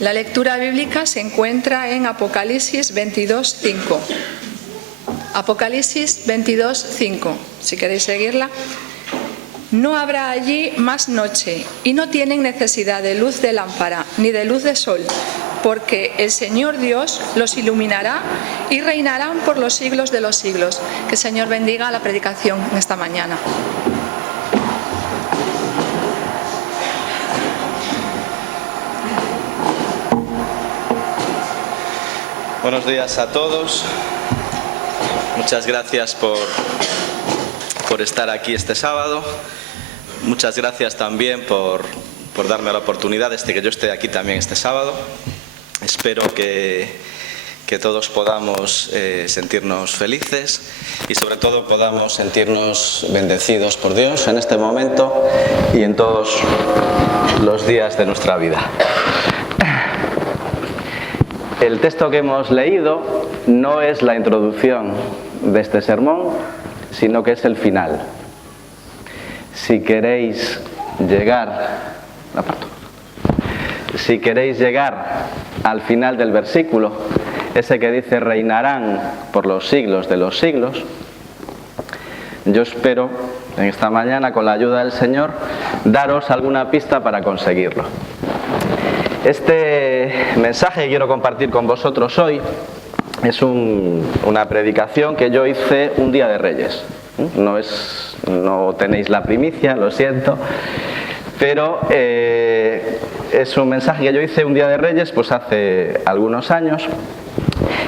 La lectura bíblica se encuentra en Apocalipsis 22:5. Apocalipsis 22:5, si queréis seguirla. No habrá allí más noche, y no tienen necesidad de luz de lámpara ni de luz de sol, porque el Señor Dios los iluminará y reinarán por los siglos de los siglos. Que el Señor bendiga la predicación en esta mañana. Buenos días a todos. Muchas gracias por estar aquí este sábado. Muchas gracias también por darme la oportunidad de que yo esté aquí también este sábado. Espero que todos podamos sentirnos felices y sobre todo podamos sentirnos bendecidos por Dios en este momento y en todos los días de nuestra vida. El texto que hemos leído no es la introducción de este sermón, sino que es el final. Si queréis llegar al final del versículo, ese que dice reinarán por los siglos de los siglos, yo espero en esta mañana, con la ayuda del Señor, daros alguna pista para conseguirlo. Este mensaje que quiero compartir con vosotros hoy es una predicación que yo hice un día de Reyes. No tenéis la primicia, lo siento, pero es un mensaje que yo hice un día de Reyes, pues hace algunos años,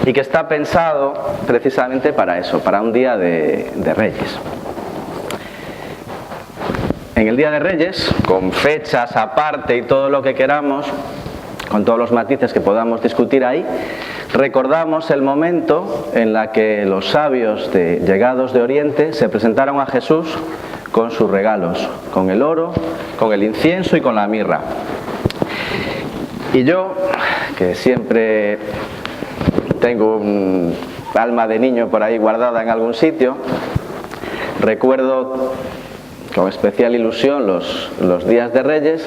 y que está pensado precisamente para eso, para un día de Reyes. En el día de Reyes, con fechas aparte y todo lo que queramos, con todos los matices que podamos discutir ahí, recordamos el momento en la que los sabios llegados de Oriente se presentaron a Jesús con sus regalos, con el oro, con el incienso y con la mirra. Y yo, que siempre tengo un alma de niño por ahí guardada en algún sitio, recuerdo con especial ilusión los días de Reyes,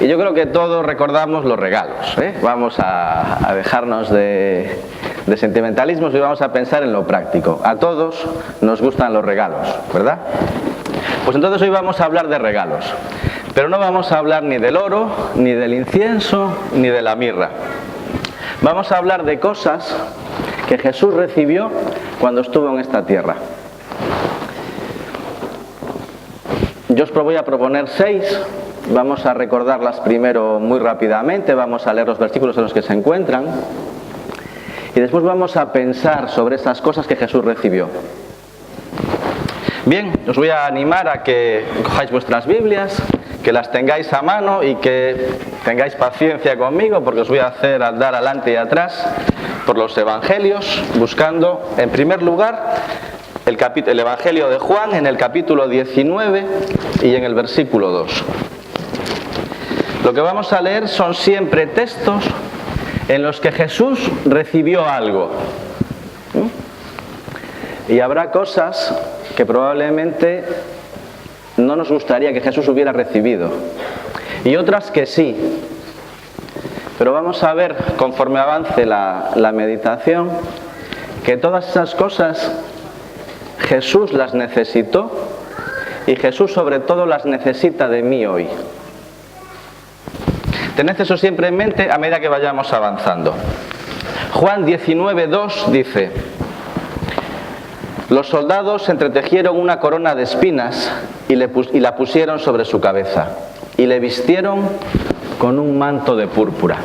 y yo creo que todos recordamos los regalos, ¿eh? Vamos a dejarnos de sentimentalismos y vamos a pensar en lo práctico. A todos nos gustan los regalos, ¿verdad? Pues entonces hoy vamos a hablar de regalos, pero no vamos a hablar ni del oro, ni del incienso, ni de la mirra. Vamos a hablar de cosas que Jesús recibió cuando estuvo en esta tierra. Yo os voy a proponer 6, vamos a recordarlas primero muy rápidamente, vamos a leer los versículos en los que se encuentran y después vamos a pensar sobre esas cosas que Jesús recibió. Bien, os voy a animar a que cojáis vuestras Biblias, que las tengáis a mano y que tengáis paciencia conmigo, porque os voy a hacer andar adelante y atrás por los Evangelios, buscando en primer lugar el Evangelio de Juan en el capítulo 19 y en el versículo 2. Lo que vamos a leer son siempre textos en los que Jesús recibió algo. Y habrá cosas que probablemente no nos gustaría que Jesús hubiera recibido. Y otras que sí. Pero vamos a ver, conforme avance la meditación, que todas esas cosas Jesús las necesitó y Jesús sobre todo las necesita de mí hoy. Tened eso siempre en mente a medida que vayamos avanzando. Juan 19:2 dice: los soldados entretejieron una corona de espinas y la pusieron sobre su cabeza y le vistieron con un manto de púrpura.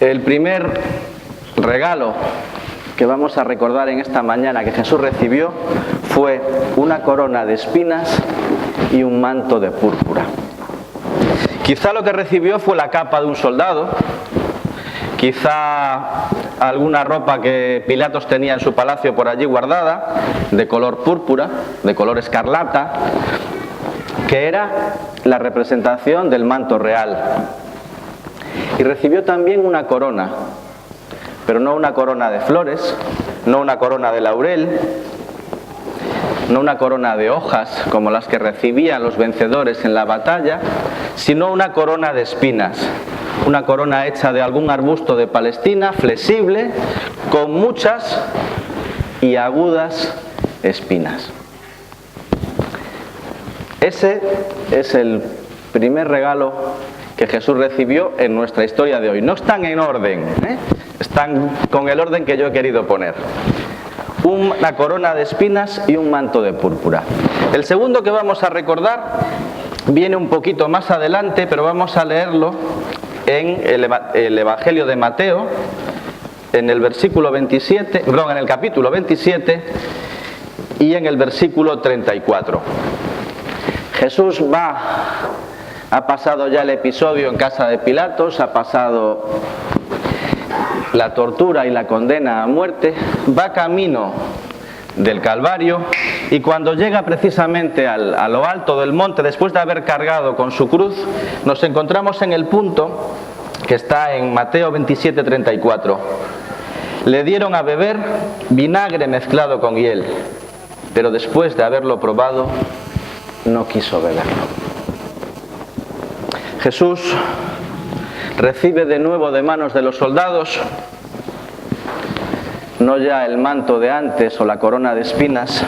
El primer regalo que vamos a recordar en esta mañana que Jesús recibió fue una corona de espinas y un manto de púrpura. Quizá lo que recibió fue la capa de un soldado, quizá alguna ropa que Pilatos tenía en su palacio por allí guardada, de color púrpura, de color escarlata, que era la representación del manto real. Y recibió también una corona, pero no una corona de flores, no una corona de laurel, no una corona de hojas como las que recibían los vencedores en la batalla, sino una corona de espinas, una corona hecha de algún arbusto de Palestina, flexible, con muchas y agudas espinas. Ese es el primer regalo que Jesús recibió en nuestra historia de hoy. No están en orden, están con el orden que yo he querido poner. Una corona de espinas y un manto de púrpura. El segundo que vamos a recordar viene un poquito más adelante, pero vamos a leerlo en el Evangelio de Mateo, en el versículo 27, perdón, en el capítulo 27 y en el versículo 34. Jesús ha pasado ya el episodio en casa de Pilatos, ha pasado la tortura y la condena a muerte, va camino del Calvario, y cuando llega precisamente a lo alto del monte, después de haber cargado con su cruz, nos encontramos en el punto que está en Mateo 27:34. Le dieron a beber vinagre mezclado con hiel, pero después de haberlo probado, no quiso beberlo. Jesús recibe de nuevo de manos de los soldados no ya el manto de antes o la corona de espinas,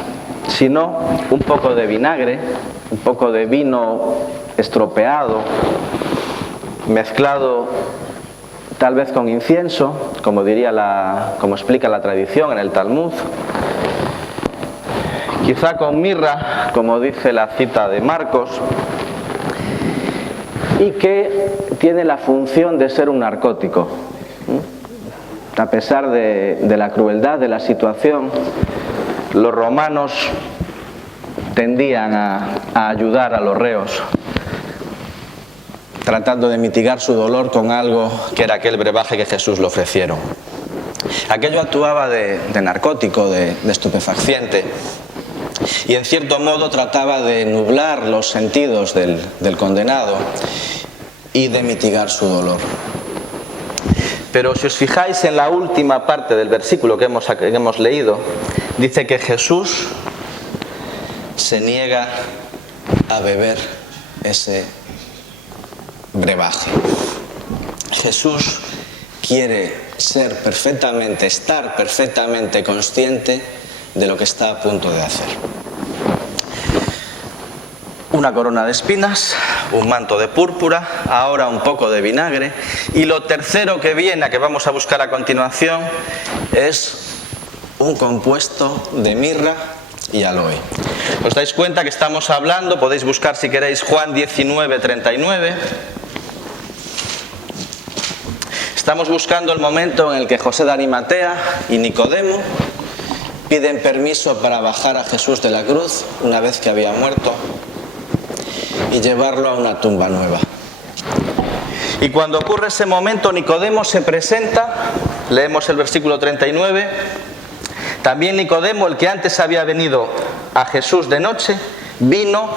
sino un poco de vinagre, un poco de vino estropeado, mezclado tal vez con incienso, como explica la tradición en el Talmud, quizá con mirra, como dice la cita de Marcos, y que tiene la función de ser un narcótico. A pesar de la crueldad de la situación, los romanos tendían a ayudar a los reos, tratando de mitigar su dolor con algo que era aquel brebaje que Jesús le ofrecieron. Aquello actuaba de narcótico, de estupefaciente, y en cierto modo trataba de nublar los sentidos del condenado y de mitigar su dolor. Pero si os fijáis en la última parte del versículo que hemos leído, dice que Jesús se niega a beber ese brebaje. Jesús quiere estar perfectamente consciente de lo que está a punto de hacer. Una corona de espinas, un manto de púrpura, ahora un poco de vinagre, y lo tercero que viene, que vamos a buscar a continuación, es un compuesto de mirra y aloe. ¿Os dais cuenta que estamos hablando? Podéis buscar si queréis Juan 19:39. Estamos buscando el momento en el que José de Arimatea y Nicodemo piden permiso para bajar a Jesús de la cruz una vez que había muerto y llevarlo a una tumba nueva. Y cuando ocurre ese momento, Nicodemo se presenta, leemos el versículo 39, también Nicodemo, el que antes había venido a Jesús de noche, vino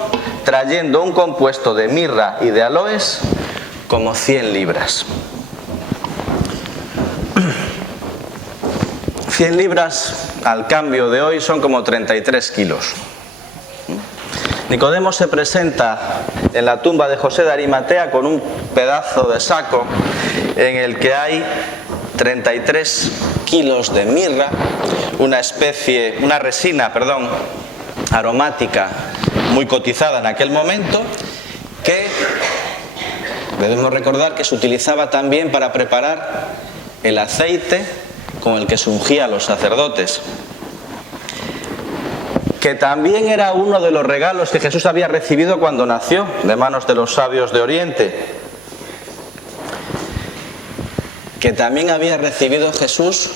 trayendo un compuesto de mirra y de aloes como 100 libras. 100 libras al cambio de hoy son como 33 kilos. Nicodemo se presenta en la tumba de José de Arimatea con un pedazo de saco en el que hay 33 kilos de mirra, una resina aromática muy cotizada en aquel momento, que debemos recordar que se utilizaba también para preparar el aceite con el que se ungía a los sacerdotes, que también era uno de los regalos que Jesús había recibido cuando nació, de manos de los sabios de Oriente, que también había recibido Jesús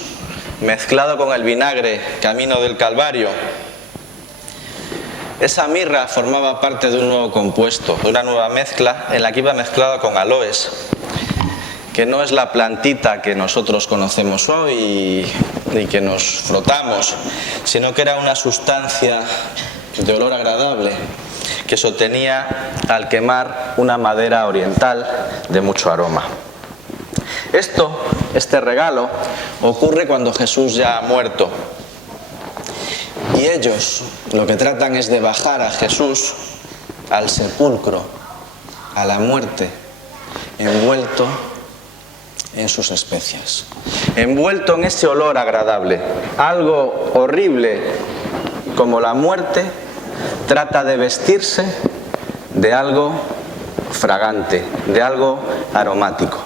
mezclado con el vinagre camino del Calvario. Esa mirra formaba parte de un nuevo compuesto, de una nueva mezcla en la que iba mezclada con aloes, que no es la plantita que nosotros conocemos hoy y que nos frotamos, sino que era una sustancia de olor agradable que se obtenía al quemar una madera oriental de mucho aroma. Este regalo ocurre cuando Jesús ya ha muerto, y ellos lo que tratan es de bajar a Jesús al sepulcro, a la muerte, envuelto en sus especias. Envuelto en ese olor agradable, algo horrible como la muerte trata de vestirse de algo fragante, de algo aromático.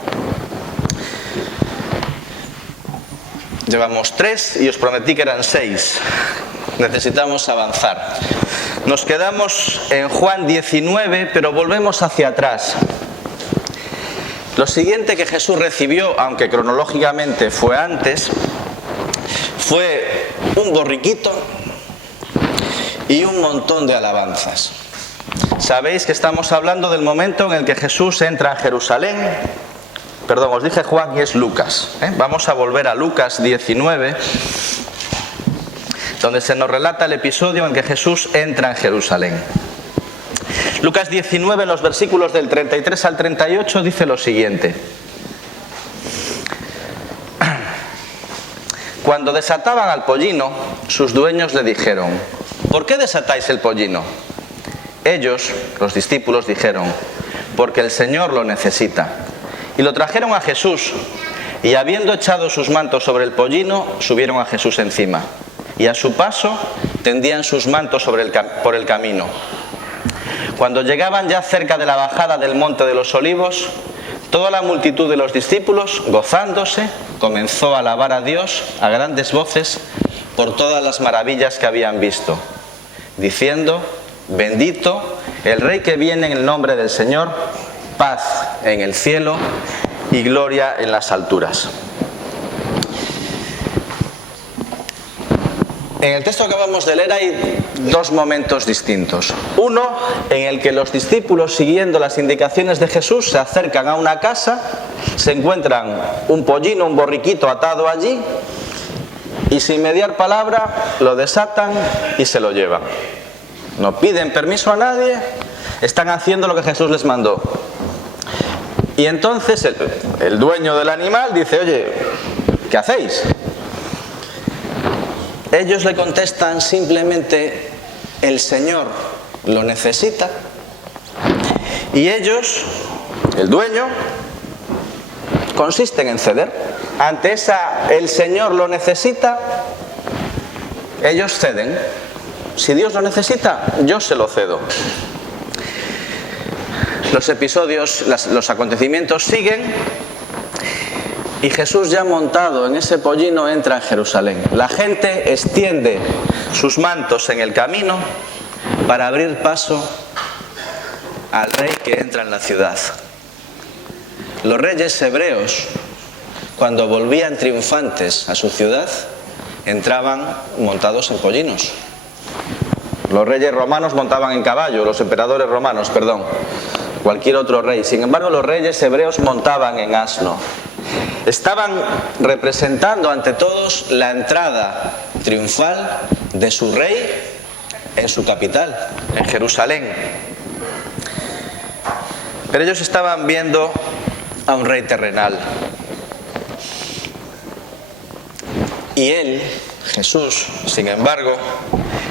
Llevamos 3 y os prometí que eran 6. Necesitamos avanzar. Nos quedamos en Juan 19, pero volvemos hacia atrás. Lo siguiente que Jesús recibió, aunque cronológicamente fue antes, fue un borriquito y un montón de alabanzas. Sabéis que estamos hablando del momento en el que Jesús entra a Jerusalén. Perdón, os dije Juan y es Lucas. Vamos a volver a Lucas 19, donde se nos relata el episodio en que Jesús entra en Jerusalén. Lucas 19, en los versículos del 33 al 38, dice lo siguiente. Cuando desataban al pollino, sus dueños le dijeron: ¿por qué desatáis el pollino? Ellos, los discípulos, dijeron: porque el Señor lo necesita. Y lo trajeron a Jesús, y habiendo echado sus mantos sobre el pollino, subieron a Jesús encima. Y a su paso tendían sus mantos por el camino. Cuando llegaban ya cerca de la bajada del monte de los Olivos, toda la multitud de los discípulos, gozándose, comenzó a alabar a Dios a grandes voces por todas las maravillas que habían visto, diciendo: bendito el Rey que viene en el nombre del Señor, paz en el cielo y gloria en las alturas. En el texto que acabamos de leer hay 2 momentos distintos. Uno en el que los discípulos, siguiendo las indicaciones de Jesús, se acercan a una casa, se encuentran un pollino, un borriquito atado allí, y sin mediar palabra lo desatan y se lo llevan. No piden permiso a nadie, están haciendo lo que Jesús les mandó. Y entonces el dueño del animal dice: oye, ¿qué hacéis? Ellos le contestan simplemente: el Señor lo necesita. Y ellos, el dueño, consisten en ceder. Ante esa "el Señor lo necesita", ellos ceden. Si Dios lo necesita, yo se lo cedo. Los episodios, los acontecimientos siguen. Y Jesús, ya montado en ese pollino, entra en Jerusalén. La gente extiende sus mantos en el camino para abrir paso al rey que entra en la ciudad. Los reyes hebreos, cuando volvían triunfantes a su ciudad, entraban montados en pollinos. Los reyes romanos montaban en caballo, los emperadores romanos, perdón, cualquier otro rey. Sin embargo, los reyes hebreos montaban en asno. Estaban representando ante todos la entrada triunfal de su rey en su capital, en Jerusalén. Pero ellos estaban viendo a un rey terrenal. Y él, Jesús, sin embargo,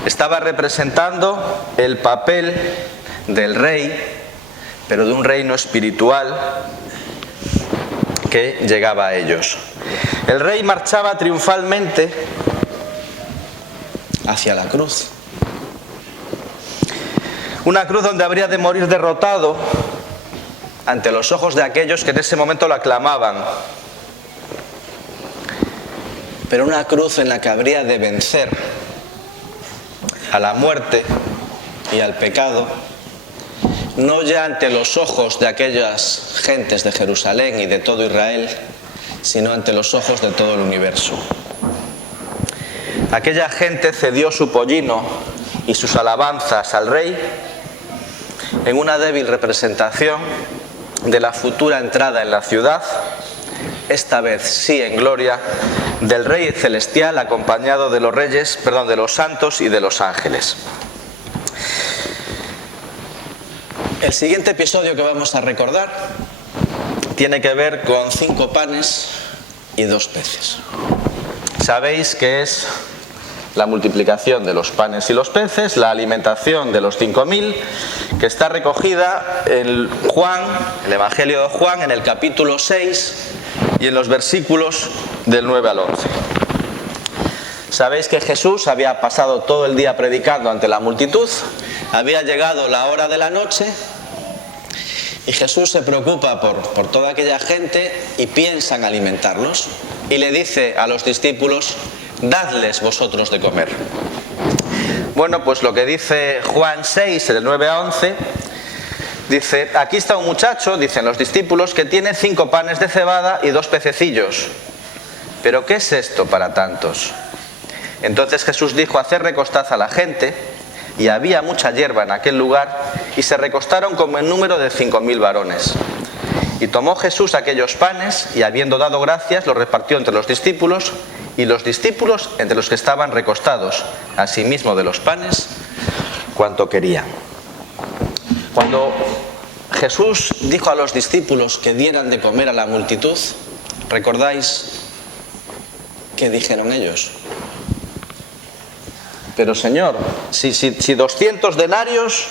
estaba representando el papel del rey, pero de un reino espiritual que llegaba a ellos. El rey marchaba triunfalmente hacia la cruz. Una cruz donde habría de morir derrotado ante los ojos de aquellos que en ese momento lo aclamaban. Pero una cruz en la que habría de vencer a la muerte y al pecado, no ya ante los ojos de aquellas gentes de Jerusalén y de todo Israel, sino ante los ojos de todo el universo. Aquella gente cedió su pollino y sus alabanzas al rey en una débil representación de la futura entrada en la ciudad, esta vez sí en gloria, del Rey celestial acompañado de de los santos y de los ángeles. El siguiente episodio que vamos a recordar tiene que ver con 5 panes y 2 peces. Sabéis que es la multiplicación de los panes y los peces, la alimentación de los 5.000, que está recogida en Juan, el Evangelio de Juan, en el capítulo 6, y en los versículos del 9 al 11. Sabéis que Jesús había pasado todo el día predicando ante la multitud, había llegado la hora de la noche y Jesús se preocupa por toda aquella gente y piensa en alimentarlos y le dice a los discípulos: dadles vosotros de comer. Bueno, pues lo que dice Juan 6, del 9 a 11, dice: aquí está un muchacho, dicen los discípulos, que tiene 5 panes de cebada y 2 pececillos. ¿Pero qué es esto para tantos? Entonces Jesús dijo: haced recostad a la gente. Y había mucha hierba en aquel lugar, y se recostaron como en número de 5.000 varones. Y tomó Jesús aquellos panes, y habiendo dado gracias, los repartió entre los discípulos, y los discípulos entre los que estaban recostados, asimismo de los panes, cuanto querían. Cuando Jesús dijo a los discípulos que dieran de comer a la multitud, ¿recordáis qué dijeron ellos? Pero Señor, si 200 denarios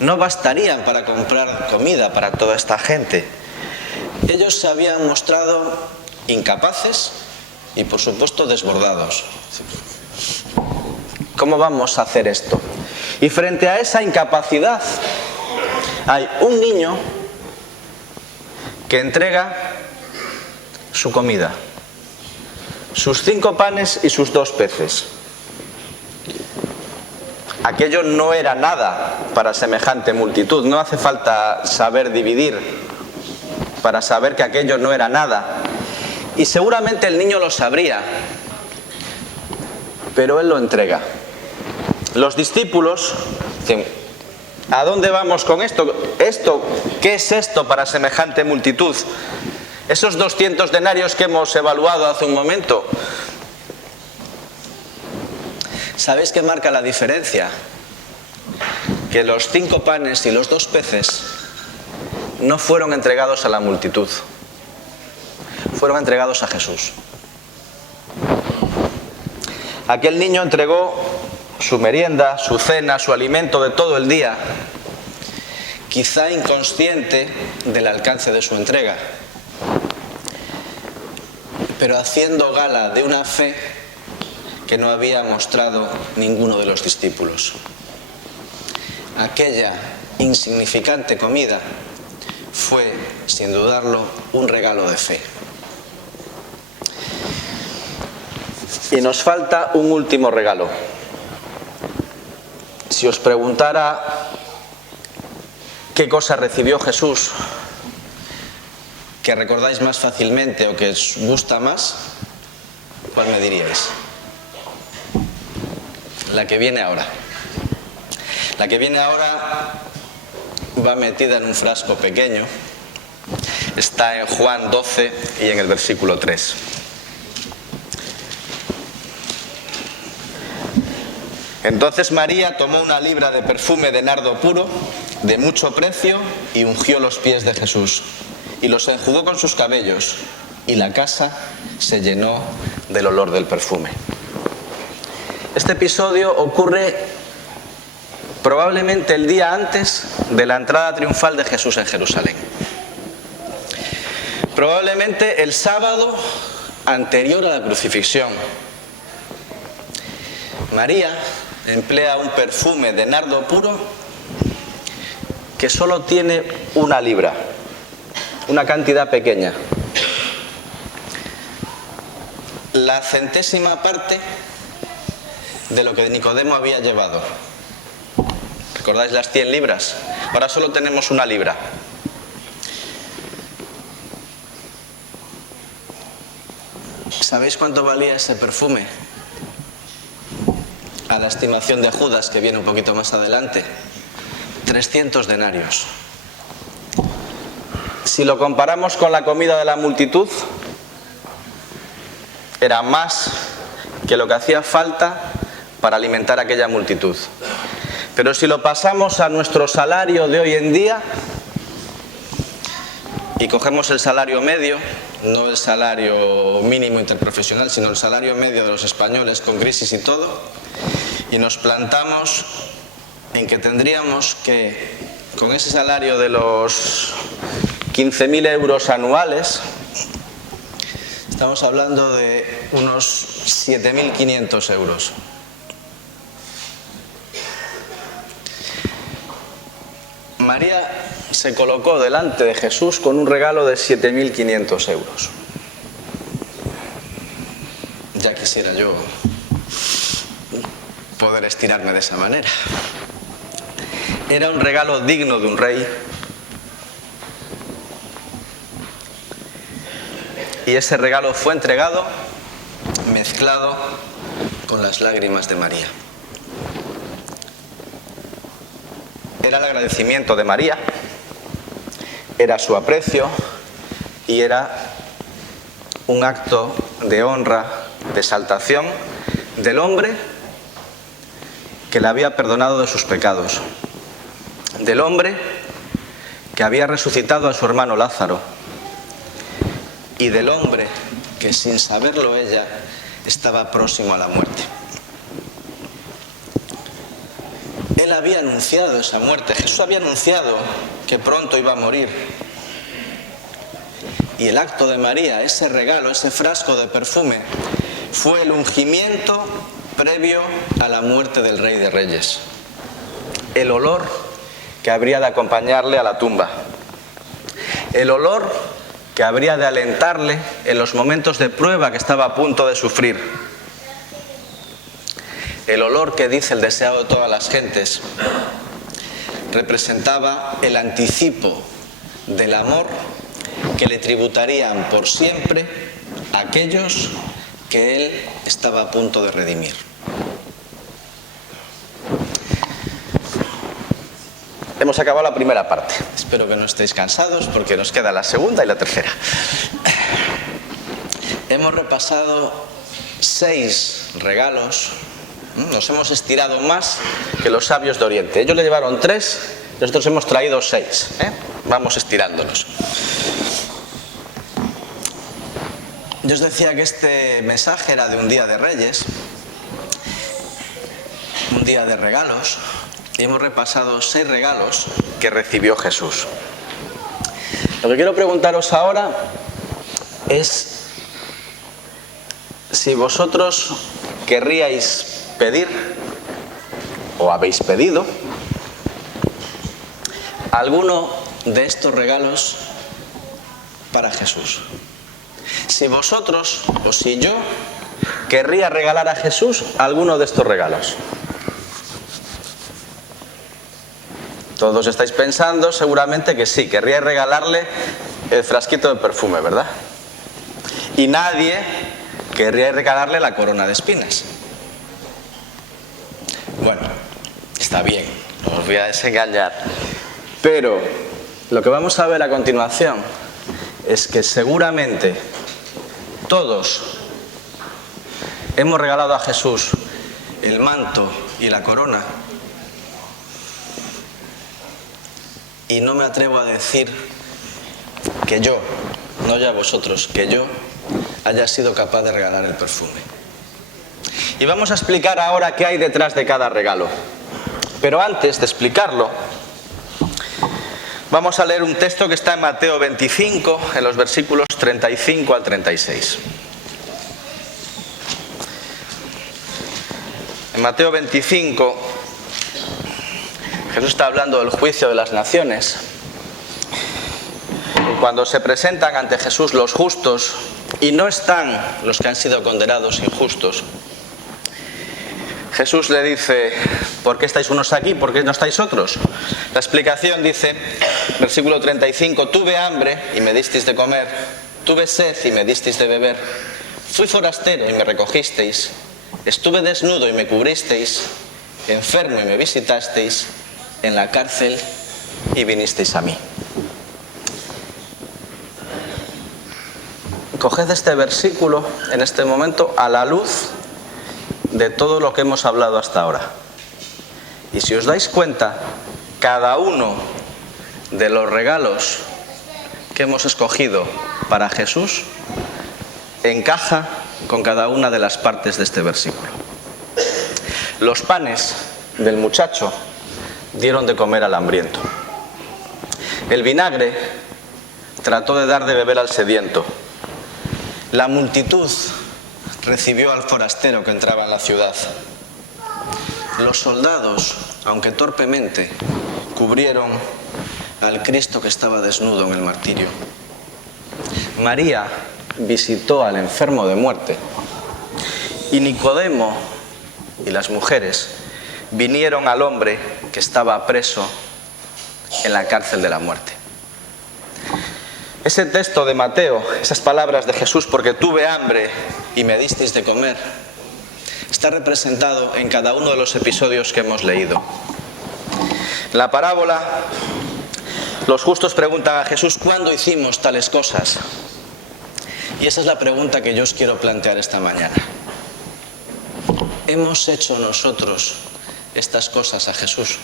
no bastarían para comprar comida para toda esta gente. Ellos se habían mostrado incapaces y por supuesto desbordados. ¿Cómo vamos a hacer esto? Y frente a esa incapacidad hay un niño que entrega su comida, sus 5 panes y sus 2 peces. Aquello no era nada para semejante multitud. No hace falta saber dividir para saber que aquello no era nada. Y seguramente el niño lo sabría, pero él lo entrega. Los discípulos dicen: ¿a dónde vamos con esto? ¿Qué es esto para semejante multitud? Esos 200 denarios que hemos evaluado hace un momento, ¿sabéis qué marca la diferencia? Que los 5 panes y los 2 peces no fueron entregados a la multitud, fueron entregados a Jesús. Aquel niño entregó su merienda, su cena, su alimento de todo el día, quizá inconsciente del alcance de su entrega, pero haciendo gala de una fe que no había mostrado ninguno de los discípulos. Aquella insignificante comida fue, sin dudarlo, un regalo de fe. Y nos falta un último regalo. Si os preguntara qué cosa recibió Jesús, que recordáis más fácilmente o que os gusta más, ¿cuál me diríais? La que viene ahora. La que viene ahora va metida en un frasco pequeño. Está en Juan 12 y en el versículo 3. Entonces María tomó una libra de perfume de nardo puro, de mucho precio, y ungió los pies de Jesús, y los enjugó con sus cabellos, y la casa se llenó del olor del perfume. Este episodio ocurre probablemente el día antes de la entrada triunfal de Jesús en Jerusalén. Probablemente el sábado anterior a la crucifixión. María emplea un perfume de nardo puro que solo tiene una libra, una cantidad pequeña. La centésima parte de lo que Nicodemo había llevado. ¿Recordáis las 100 libras? Ahora solo tenemos una libra. ¿Sabéis cuánto valía ese perfume? A la estimación de Judas, que viene un poquito más adelante, 300 denarios. Si lo comparamos con la comida de la multitud, era más que lo que hacía falta para alimentar a aquella multitud. Pero si lo pasamos a nuestro salario de hoy en día y cogemos el salario medio, no el salario mínimo interprofesional, sino el salario medio de los españoles con crisis y todo, y nos plantamos en que tendríamos que, con ese salario de los 15.000 euros anuales, Estamos hablando de unos 7.500 euros. María se colocó delante de Jesús con un regalo de 7.500 euros. Ya quisiera yo poder estirarme de esa manera. Era un regalo digno de un rey. Y ese regalo fue entregado mezclado con las lágrimas de María. Era el agradecimiento de María, era su aprecio y era un acto de honra, de exaltación del hombre que le había perdonado de sus pecados, del hombre que había resucitado a su hermano Lázaro y del hombre que, sin saberlo ella, estaba próximo a la muerte. Él había anunciado esa muerte, Jesús había anunciado que pronto iba a morir. Y el acto de María, ese regalo, ese frasco de perfume, fue el ungimiento previo a la muerte del Rey de Reyes. El olor que habría de acompañarle a la tumba. El olor que habría de alentarle en los momentos de prueba que estaba a punto de sufrir. El olor que dice el deseado de todas las gentes representaba el anticipo del amor que le tributarían por siempre aquellos que él estaba a punto de redimir. Hemos acabado la primera parte. Espero que no estéis cansados porque nos queda la segunda y la tercera. Hemos repasado 6 regalos. Nos hemos estirado más que los sabios de Oriente. Ellos le llevaron 3, nosotros hemos traído 6. Vamos estirándonos. Yo os decía que este mensaje era de un día de Reyes, un día de regalos, y hemos repasado 6 regalos que recibió Jesús. Lo que quiero preguntaros ahora es si vosotros querríais pedir, o habéis pedido, alguno de estos regalos para Jesús. Si vosotros, o si yo, querría regalar a Jesús alguno de estos regalos. Todos estáis pensando seguramente que sí, querría regalarle el frasquito de perfume, ¿verdad? Y nadie querría regalarle la corona de espinas. Bueno, está bien, no os voy a desengañar. Pero lo que vamos a ver a continuación es que seguramente todos hemos regalado a Jesús el manto y la corona. Y no me atrevo a decir que yo, no ya vosotros, que yo haya sido capaz de regalar el perfume. Y vamos a explicar ahora qué hay detrás de cada regalo. Pero antes de explicarlo, vamos a leer un texto que está en Mateo 25, en los versículos 35 al 36. En Mateo 25, Jesús está hablando del juicio de las naciones. Y cuando se presentan ante Jesús los justos, y no están los que han sido condenados injustos, Jesús le dice: ¿por qué estáis unos aquí? ¿Por qué no estáis otros? La explicación dice, versículo 35, tuve hambre y me disteis de comer, tuve sed y me disteis de beber, fui forastero y me recogisteis, estuve desnudo y me cubristeis, enfermo y me visitasteis, en la cárcel y vinisteis a mí. Coged este versículo en este momento a la luz de todo lo que hemos hablado hasta ahora. Y si os dais cuenta, cada uno de los regalos que hemos escogido para Jesús encaja con cada una de las partes de este versículo. Los panes del muchacho dieron de comer al hambriento. El vinagre trató de dar de beber al sediento. La multitud recibió al forastero que entraba en la ciudad. Los soldados, aunque torpemente, cubrieron al Cristo que estaba desnudo en el martirio. María visitó al enfermo de muerte y Nicodemo y las mujeres vinieron al hombre que estaba preso en la cárcel de la muerte. Ese texto de Mateo, esas palabras de Jesús, porque tuve hambre y me disteis de comer, está representado en cada uno de los episodios que hemos leído. En la parábola, los justos preguntan a Jesús, ¿cuándo hicimos tales cosas? Y esa es la pregunta que yo os quiero plantear esta mañana. ¿Hemos hecho nosotros estas cosas a Jesús?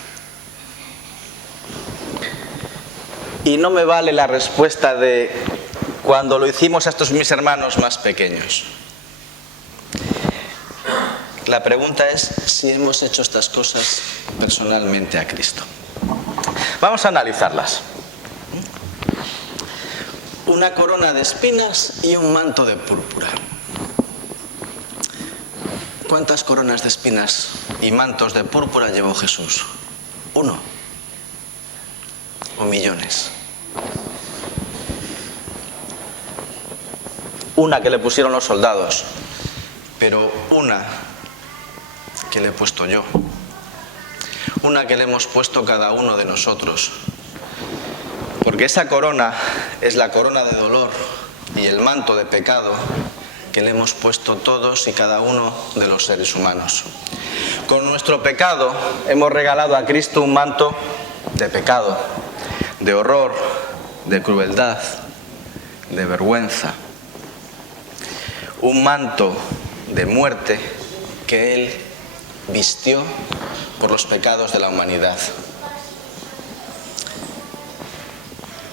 Y no me vale la respuesta de cuando lo hicimos a estos mis hermanos más pequeños. La pregunta es si hemos hecho estas cosas personalmente a Cristo. Vamos a analizarlas. Una corona de espinas y un manto de púrpura. ¿Cuántas coronas de espinas y mantos de púrpura llevó Jesús? ¿1? ¿O millones? Una que le pusieron los soldados, pero una que le he puesto yo. Una que le hemos puesto cada uno de nosotros. Porque esa corona es la corona de dolor y el manto de pecado que le hemos puesto todos y cada uno de los seres humanos. Con nuestro pecado hemos regalado a Cristo un manto de pecado, de horror, de crueldad, de vergüenza. Un manto de muerte que Él vistió por los pecados de la humanidad.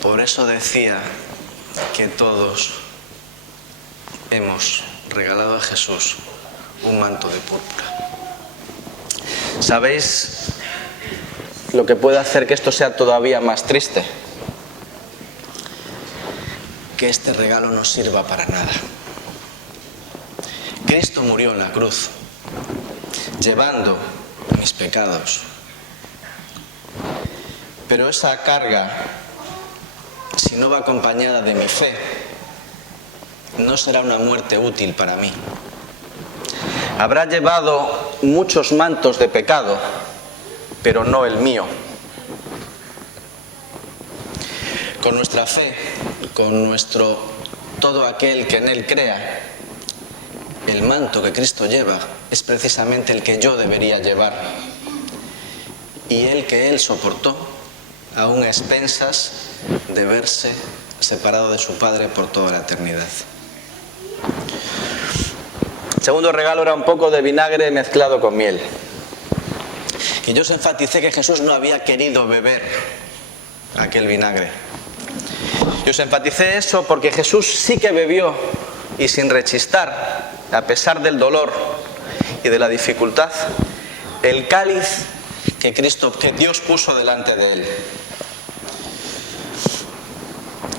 Por eso decía que todos hemos regalado a Jesús un manto de púrpura. ¿Sabéis lo que puede hacer que esto sea todavía más triste? Que este regalo no sirva para nada. Cristo murió en la cruz, llevando mis pecados. Pero esa carga, si no va acompañada de mi fe, no será una muerte útil para mí. Habrá llevado muchos mantos de pecado, pero no el mío. Con nuestra fe, con todo aquel que en Él crea, el manto que Cristo lleva es precisamente el que yo debería llevar. Y el que Él soportó, aún a expensas de verse separado de su Padre por toda la eternidad. El segundo regalo era un poco de vinagre mezclado con miel. Y yo os enfaticé que Jesús no había querido beber aquel vinagre. Yo os enfaticé eso porque Jesús sí que bebió, y sin rechistar, a pesar del dolor y de la dificultad, el cáliz que Dios puso delante de Él.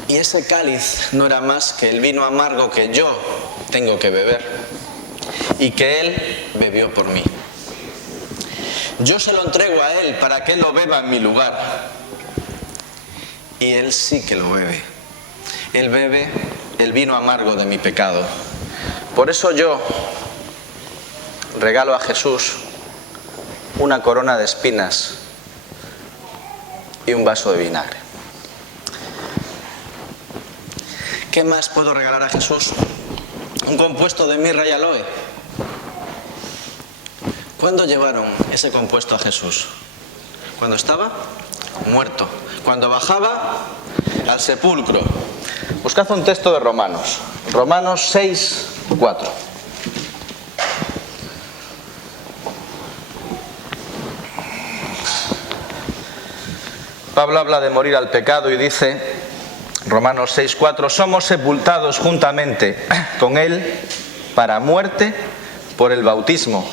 Y ese cáliz no era más que el vino amargo que yo tengo que beber y que Él bebió por mí. Yo se lo entrego a Él para que Él lo beba en mi lugar. Y Él sí que lo bebe. Él bebe el vino amargo de mi pecado. Por eso yo regalo a Jesús una corona de espinas y un vaso de vinagre. ¿Qué más puedo regalar a Jesús? Un compuesto de mirra y aloe. ¿Cuándo llevaron ese compuesto a Jesús? ¿Cuando estaba muerto? ¿Cuando bajaba al sepulcro? Buscad un texto de Romanos. Romanos 6, 4. Pablo habla de morir al pecado y dice, Romanos 6, 4, somos sepultados juntamente con Él para muerte por el bautismo,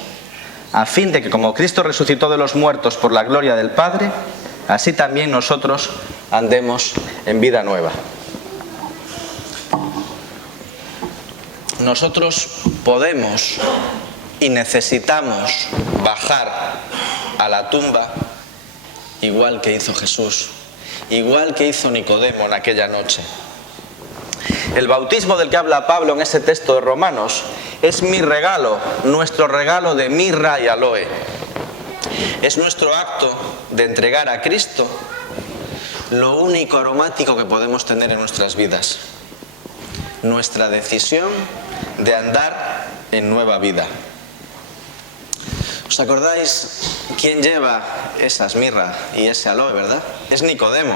a fin de que como Cristo resucitó de los muertos por la gloria del Padre, así también nosotros andemos en vida nueva. nosotros podemos y necesitamos bajar a la tumba igual que hizo Jesús, igual que hizo Nicodemo en aquella noche. El bautismo del que habla Pablo en ese texto de Romanos es mi regalo, nuestro regalo de mirra y aloe. Es nuestro acto de entregar a Cristo lo único aromático que podemos tener en nuestras vidas, nuestra decisión de andar en nueva vida. ¿Os acordáis quién lleva esas mirra y ese aloe, verdad? Es Nicodemo.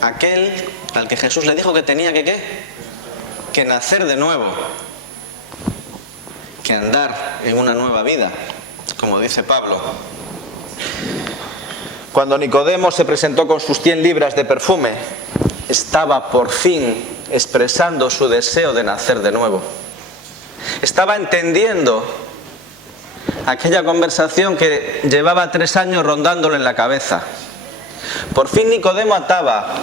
Aquel al que Jesús le dijo que tenía que ¿qué? Que nacer de nuevo, que andar en una nueva vida, como dice Pablo. Cuando Nicodemo se presentó con sus 100 libras de perfume, estaba por fin expresando su deseo de nacer de nuevo. Estaba entendiendo aquella conversación que llevaba 3 años rondándole en la cabeza. Por fin Nicodemo ataba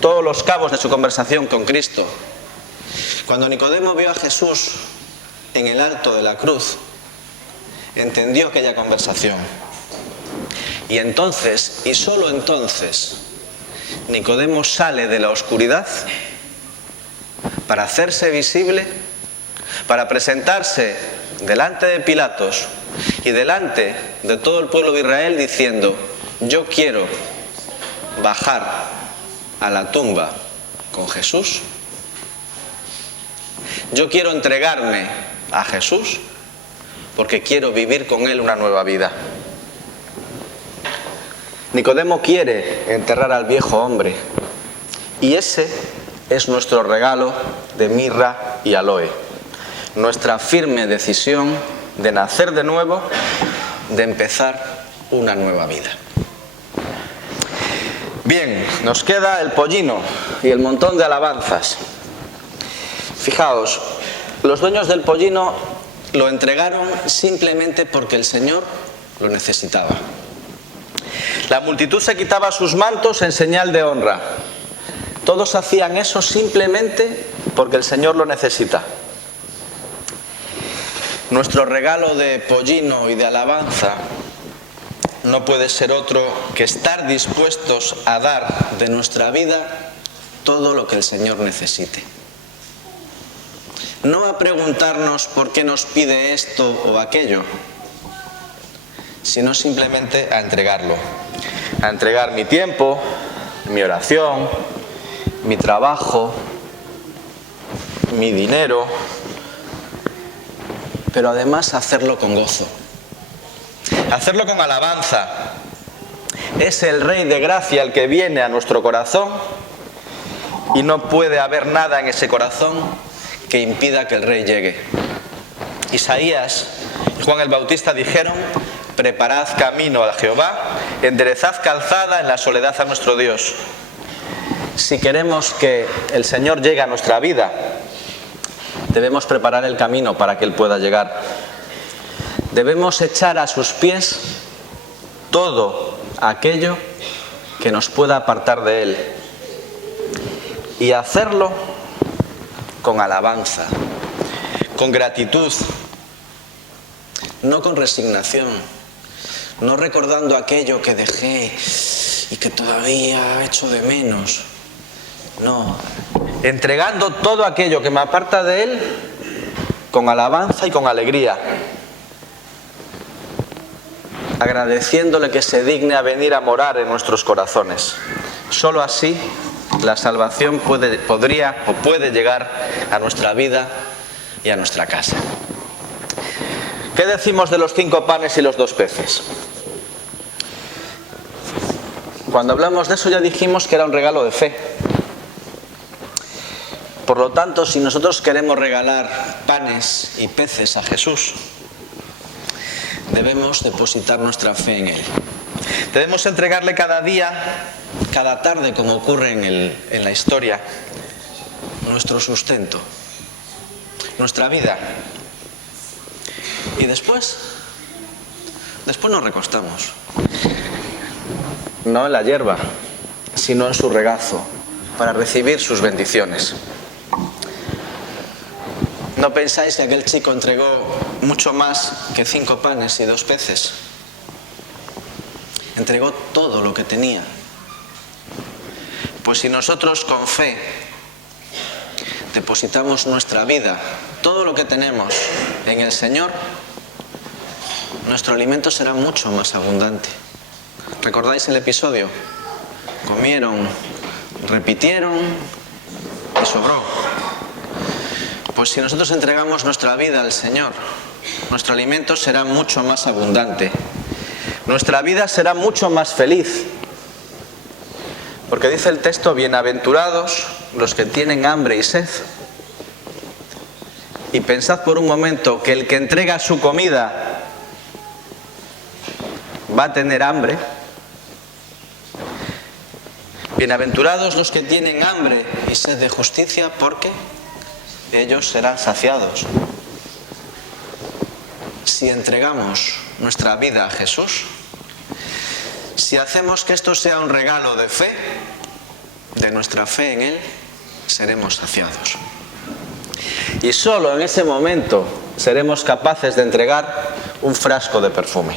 todos los cabos de su conversación con Cristo. Cuando Nicodemo vio a Jesús en el alto de la cruz, entendió aquella conversación. Y entonces, y solo entonces, Nicodemo sale de la oscuridad para hacerse visible, para presentarse delante de Pilatos y delante de todo el pueblo de Israel diciendo: yo quiero bajar a la tumba con Jesús, yo quiero entregarme a Jesús porque quiero vivir con Él una nueva vida. Nicodemo quiere enterrar al viejo hombre y ese es nuestro regalo de mirra y aloe, nuestra firme decisión de nacer de nuevo, de empezar una nueva vida. Bien, nos queda el pollino y el montón de alabanzas. Fijaos, los dueños del pollino lo entregaron simplemente porque el Señor lo necesitaba. La multitud se quitaba sus mantos en señal de honra. Todos hacían eso simplemente porque el Señor lo necesita. Nuestro regalo de pollino y de alabanza no puede ser otro que estar dispuestos a dar de nuestra vida todo lo que el Señor necesite. No a preguntarnos por qué nos pide esto o aquello, sino simplemente a entregarlo. A entregar mi tiempo, mi oración, mi trabajo, mi dinero, pero además hacerlo con gozo. Hacerlo con alabanza. Es el Rey de Gracia el que viene a nuestro corazón y no puede haber nada en ese corazón que impida que el Rey llegue. Isaías y Juan el Bautista dijeron: preparad camino a Jehová, enderezad calzada en la soledad a nuestro Dios. Si queremos que el Señor llegue a nuestra vida, debemos preparar el camino para que Él pueda llegar. Debemos echar a sus pies todo aquello que nos pueda apartar de Él y hacerlo con alabanza, con gratitud, no con resignación, no recordando aquello que dejé y que todavía echo de menos. No, entregando todo aquello que me aparta de Él con alabanza y con alegría, agradeciéndole que se digne a venir a morar en nuestros corazones. Solo así la salvación puede llegar a nuestra vida y a nuestra casa. ¿Qué decimos de los 5 panes y los 2 peces? Cuando hablamos de eso ya dijimos que era un regalo de fe. Por lo tanto, si nosotros queremos regalar panes y peces a Jesús, debemos depositar nuestra fe en Él. Debemos entregarle cada día, cada tarde, como ocurre en la historia, nuestro sustento, nuestra vida. Y después nos recostamos. No en la hierba, sino en su regazo, para recibir sus bendiciones. ¿No pensáis que aquel chico entregó mucho más que 5 panes y 2 peces? Entregó todo lo que tenía. Pues si nosotros con fe depositamos nuestra vida, todo lo que tenemos en el Señor, nuestro alimento será mucho más abundante. ¿Recordáis el episodio? Comieron, repitieron y sobró. Pues si nosotros entregamos nuestra vida al Señor, nuestro alimento será mucho más abundante. Nuestra vida será mucho más feliz. Porque dice el texto, bienaventurados los que tienen hambre y sed. Y pensad por un momento que el que entrega su comida va a tener hambre. Bienaventurados los que tienen hambre y sed de justicia, porque ellos serán saciados. Si entregamos nuestra vida a Jesús, si hacemos que esto sea un regalo de fe, de nuestra fe en Él, seremos saciados. Y solo en ese momento seremos capaces de entregar un frasco de perfume.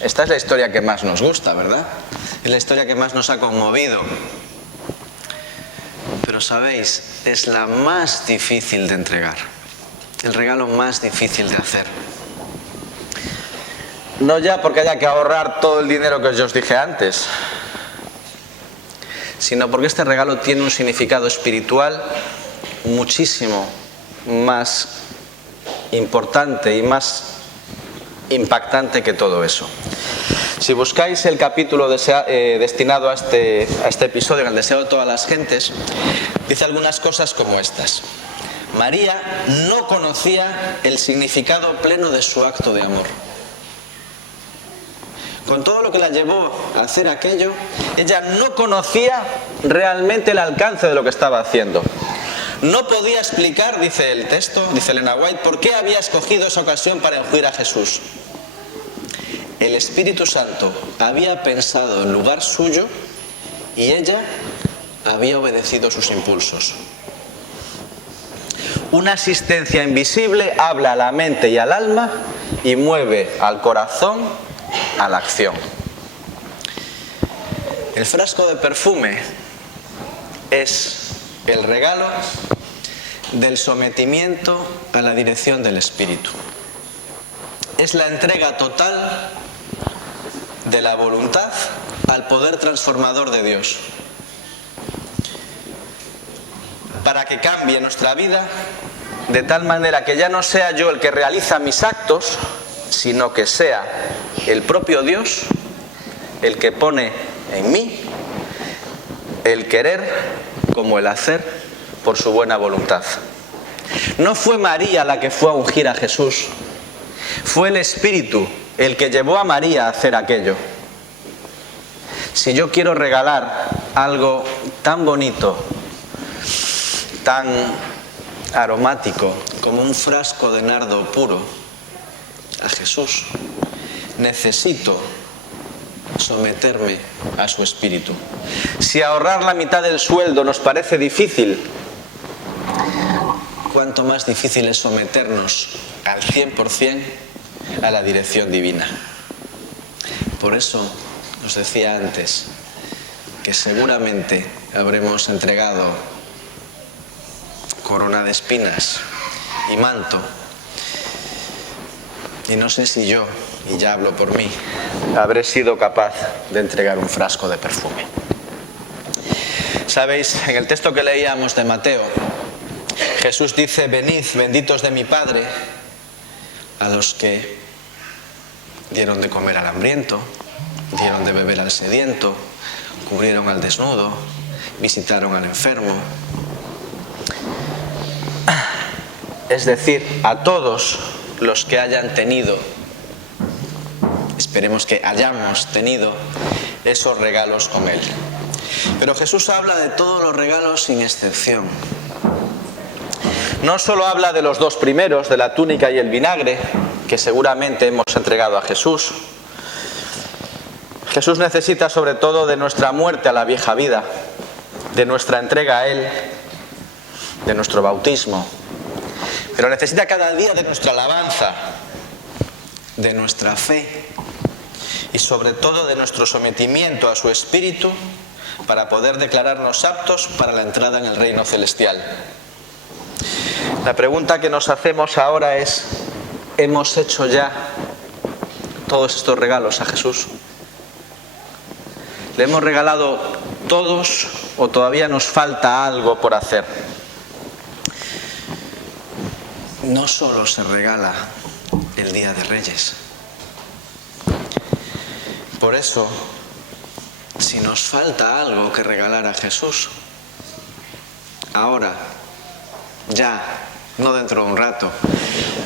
Esta es la historia que más nos gusta, ¿verdad? Es la historia que más nos ha conmovido. Pero sabéis, es la más difícil de entregar, el regalo más difícil de hacer. No ya porque haya que ahorrar todo el dinero que yo os dije antes, sino porque este regalo tiene un significado espiritual muchísimo más importante y más impactante que todo eso. Si buscáis el capítulo destinado a este episodio, en el deseo de todas las gentes, dice algunas cosas como estas. María no conocía el significado pleno de su acto de amor. Con todo lo que la llevó a hacer aquello, ella no conocía realmente el alcance de lo que estaba haciendo. No podía explicar, dice el texto, dice Elena White, por qué había escogido esa ocasión para ungir a Jesús. El Espíritu Santo había pensado en lugar suyo y ella había obedecido sus impulsos. Una asistencia invisible habla a la mente y al alma y mueve al corazón a la acción. El frasco de perfume es el regalo del sometimiento a la dirección del Espíritu. Es la entrega total de la voluntad al poder transformador de Dios, para que cambie nuestra vida de tal manera que ya no sea yo el que realiza mis actos, sino que sea el propio Dios el que pone en mí el querer como el hacer por su buena voluntad. No fue María la que fue a ungir a Jesús, fue el Espíritu el que llevó a María a hacer aquello. Si yo quiero regalar algo tan bonito, tan aromático como un frasco de nardo puro a Jesús, necesito someterme a su Espíritu. Si ahorrar la mitad del sueldo nos parece difícil, cuánto más difícil es someternos al 100% a la dirección divina. Por eso os decía antes que seguramente habremos entregado corona de espinas y manto, y no sé si yo, y ya hablo por mí, habré sido capaz de entregar un frasco de perfume. Sabéis, en el texto que leíamos de Mateo, Jesús dice: venid, benditos de mi Padre, a los que dieron de comer al hambriento, dieron de beber al sediento, cubrieron al desnudo, visitaron al enfermo. Es decir, a todos los que hayan tenido, esperemos que hayamos tenido esos regalos con Él. Pero Jesús habla de todos los regalos sin excepción. No solo habla de los 2 primeros, de la túnica y el vinagre, que seguramente hemos entregado a Jesús. Jesús necesita sobre todo de nuestra muerte a la vieja vida, de nuestra entrega a Él, de nuestro bautismo, pero necesita cada día de nuestra alabanza, de nuestra fe y sobre todo de nuestro sometimiento a su Espíritu para poder declararnos aptos para la entrada en el reino celestial. La pregunta que nos hacemos ahora es: ¿hemos hecho ya todos estos regalos a Jesús? ¿Le hemos regalado todos o todavía nos falta algo por hacer? No solo se regala el Día de Reyes. Por eso, si nos falta algo que regalar a Jesús, ahora, ya, no dentro de un rato,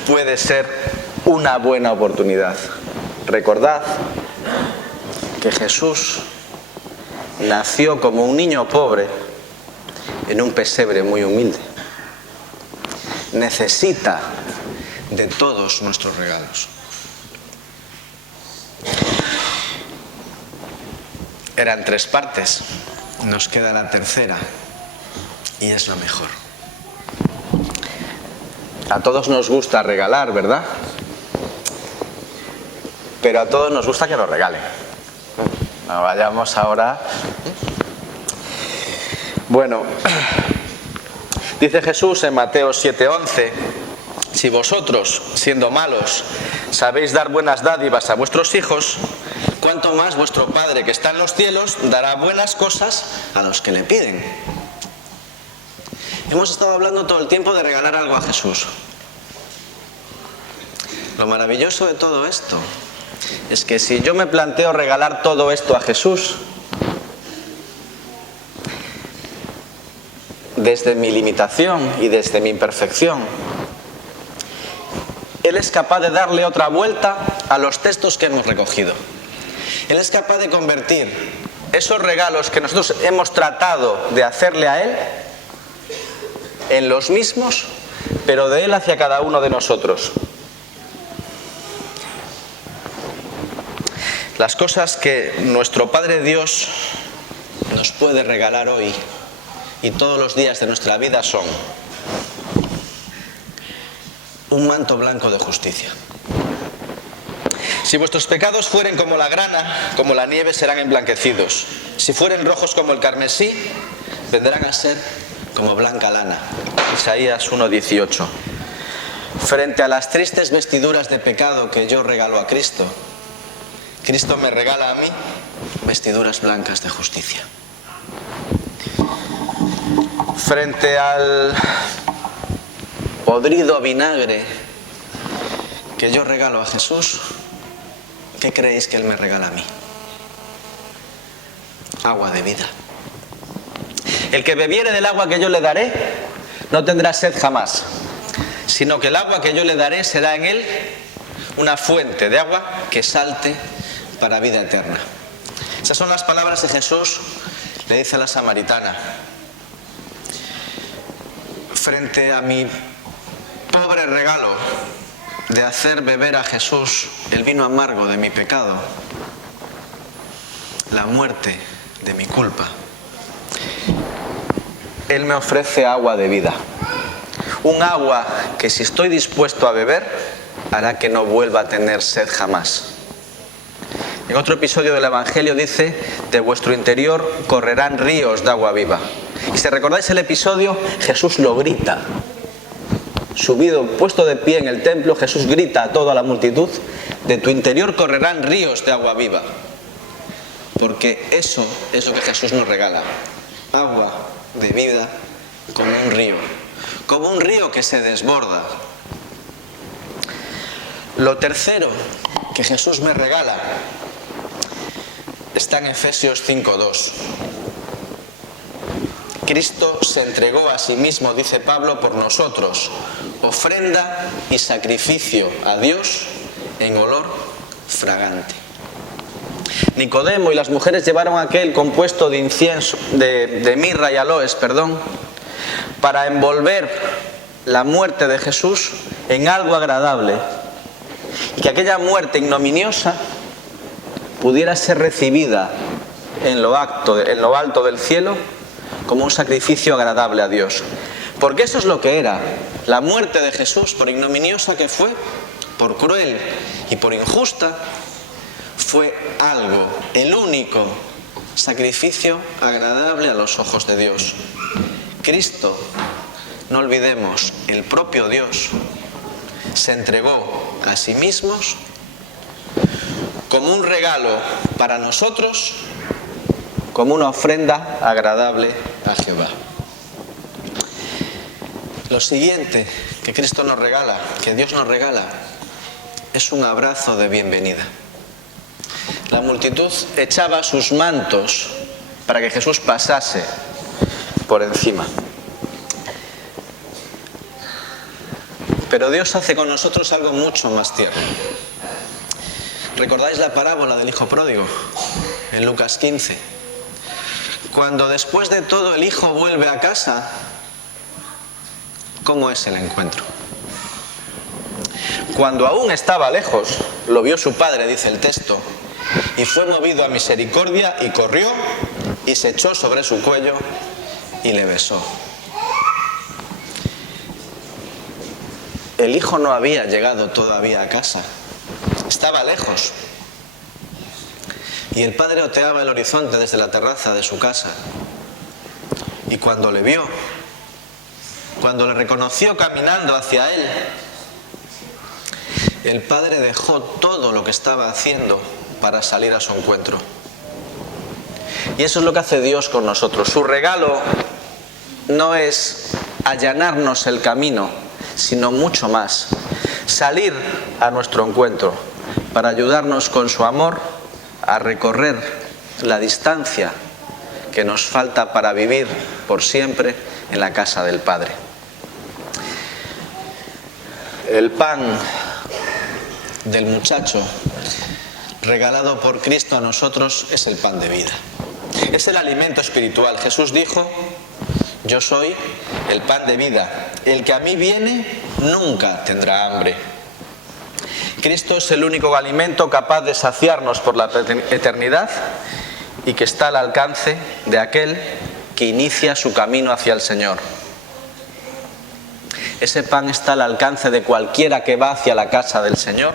puede ser una buena oportunidad. Recordad que Jesús nació como un niño pobre en un pesebre muy humilde. Necesita de todos nuestros regalos. Eran 3 partes, nos queda la tercera y es la mejor. A todos nos gusta regalar, ¿verdad? Pero a todos nos gusta que nos regalen. No vayamos ahora. Bueno, dice Jesús en Mateo 7:11: si vosotros, siendo malos, sabéis dar buenas dádivas a vuestros hijos, cuánto más vuestro Padre que está en los cielos dará buenas cosas a los que le piden. Hemos estado hablando todo el tiempo de regalar algo a Jesús. Lo maravilloso de todo esto es que si yo me planteo regalar todo esto a Jesús, desde mi limitación y desde mi imperfección, Él es capaz de darle otra vuelta a los textos que hemos recogido. Él es capaz de convertir esos regalos que nosotros hemos tratado de hacerle a Él en los mismos, pero de Él hacia cada uno de nosotros. Las cosas que nuestro Padre Dios nos puede regalar hoy y todos los días de nuestra vida son un manto blanco de justicia. Si vuestros pecados fueren como la grana, como la nieve serán emblanquecidos. Si fueren rojos como el carmesí, vendrán a ser como blanca lana. Isaías 1:18. Frente a las tristes vestiduras de pecado que yo regalo a Cristo, Cristo me regala a mí vestiduras blancas de justicia. Frente al podrido vinagre que yo regalo a Jesús, ¿qué creéis que Él me regala a mí? Agua de vida. El que bebiere del agua que yo le daré no tendrá sed jamás, sino que el agua que yo le daré será en él una fuente de agua que salte para vida eterna. Esas son las palabras de Jesús, le dice a la samaritana. Frente a mi pobre regalo de hacer beber a Jesús el vino amargo de mi pecado, la muerte de mi culpa, Él me ofrece agua de vida. Un agua que, si estoy dispuesto a beber, hará que no vuelva a tener sed jamás. En otro episodio del Evangelio dice: de vuestro interior correrán ríos de agua viva. Y si recordáis el episodio, Jesús lo grita. Subido, puesto de pie en el templo, Jesús grita a toda la multitud: de tu interior correrán ríos de agua viva. Porque eso es lo que Jesús nos regala. Agua de vida como un río que se desborda. Lo tercero que Jesús me regala está en Efesios 5:2. Cristo se entregó a sí mismo, dice Pablo, por nosotros, ofrenda y sacrificio a Dios en olor fragante. Nicodemo y las mujeres llevaron aquel compuesto de incienso, de mirra y aloes, para envolver la muerte de Jesús en algo agradable, y que aquella muerte ignominiosa pudiera ser recibida en lo alto del cielo como un sacrificio agradable a Dios. Porque eso es lo que era. La muerte de Jesús, por ignominiosa que fue, por cruel y por injusta, fue algo, el único sacrificio agradable a los ojos de Dios. Cristo, no olvidemos, el propio Dios, se entregó a sí mismo como un regalo para nosotros, como una ofrenda agradable a Jehová. Lo siguiente que Cristo nos regala, que Dios nos regala, es un abrazo de bienvenida. La multitud echaba sus mantos para que Jesús pasase por encima. Pero Dios hace con nosotros algo mucho más tierno. ¿Recordáis la parábola del hijo pródigo en Lucas 15? Cuando después de todo el hijo vuelve a casa, ¿cómo es el encuentro? Cuando aún estaba lejos, lo vio su padre, dice el texto, y fue movido a misericordia y corrió y se echó sobre su cuello y le besó. El hijo no había llegado todavía a casa, estaba lejos. Y el padre oteaba el horizonte desde la terraza de su casa. Y cuando le vio, cuando le reconoció caminando hacia él, el padre dejó todo lo que estaba haciendo para salir a su encuentro. Y eso es lo que hace Dios con nosotros. Su regalo no es allanarnos el camino, sino mucho más. Salir a nuestro encuentro para ayudarnos con su amor a recorrer la distancia que nos falta para vivir por siempre en la casa del Padre. El pan del muchacho regalado por Cristo a nosotros es el pan de vida. Es el alimento espiritual. Jesús dijo: yo soy el pan de vida. El que a mí viene nunca tendrá hambre. Cristo es el único alimento capaz de saciarnos por la eternidad y que está al alcance de aquel que inicia su camino hacia el Señor. Ese pan está al alcance de cualquiera que va hacia la casa del Señor,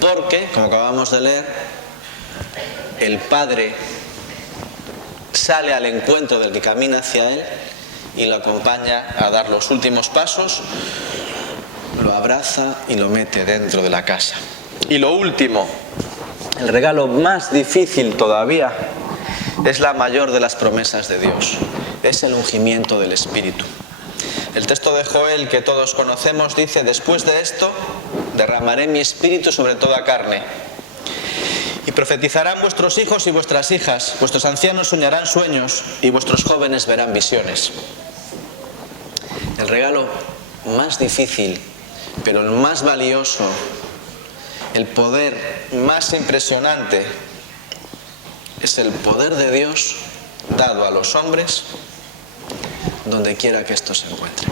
porque, como acabamos de leer, el Padre sale al encuentro del que camina hacia Él y lo acompaña a dar los últimos pasos, lo abraza y lo mete dentro de la casa. Y lo último, el regalo más difícil todavía, es la mayor de las promesas de Dios, es el ungimiento del Espíritu. El texto de Joel que todos conocemos dice: después de esto derramaré mi espíritu sobre toda carne. Y profetizarán vuestros hijos y vuestras hijas, vuestros ancianos soñarán sueños y vuestros jóvenes verán visiones. El regalo más difícil, pero el más valioso, el poder más impresionante, es el poder de Dios dado a los hombres donde quiera que estos se encuentren.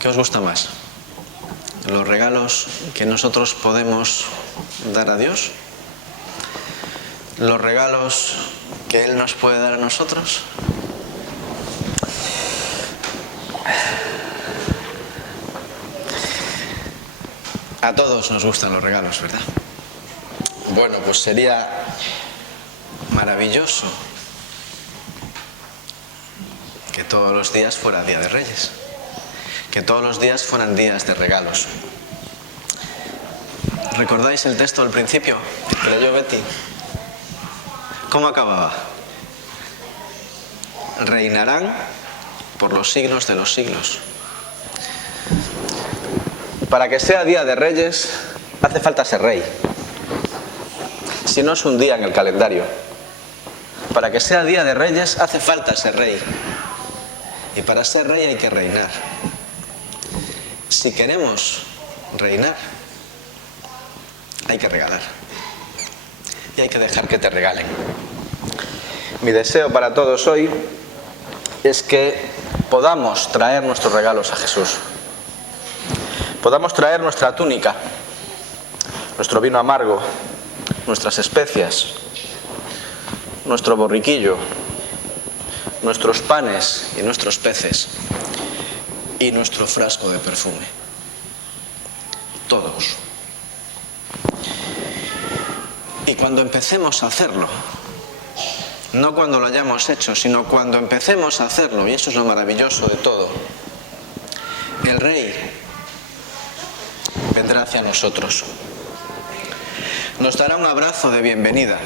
¿Qué os gusta más? ¿Los regalos que nosotros podemos dar a Dios? ¿Los regalos que Él nos puede dar a nosotros? A todos nos gustan los regalos, ¿verdad? Bueno, pues sería maravilloso que todos los días fuera Día de Reyes, que todos los días fueran días de regalos. ¿Recordáis el texto del principio que leyó Betty? ¿Cómo acababa? Reinarán por los siglos de los siglos. Para que sea Día de Reyes hace falta ser rey. Si no, es un día en el calendario. Para que sea Día de Reyes hace falta ser rey. Y para ser rey hay que reinar. Si queremos reinar, hay que regalar. Y hay que dejar que te regalen. Mi deseo para todos hoy es que podamos traer nuestros regalos a Jesús. Podamos traer nuestra túnica, nuestro vino amargo, nuestras especias, nuestro borriquillo, nuestros panes y nuestros peces y nuestro frasco de perfume. Todos. Y cuando empecemos a hacerlo, no cuando lo hayamos hecho, sino cuando empecemos a hacerlo, y eso es lo maravilloso de todo, el Rey vendrá hacia nosotros. Nos dará un abrazo de bienvenida.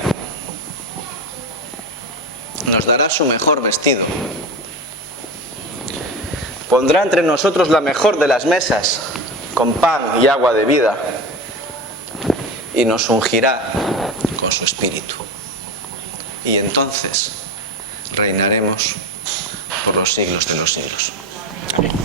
Nos dará su mejor vestido. Pondrá entre nosotros la mejor de las mesas, con pan y agua de vida, y nos ungirá con su espíritu. Y entonces reinaremos por los siglos de los siglos. Amén.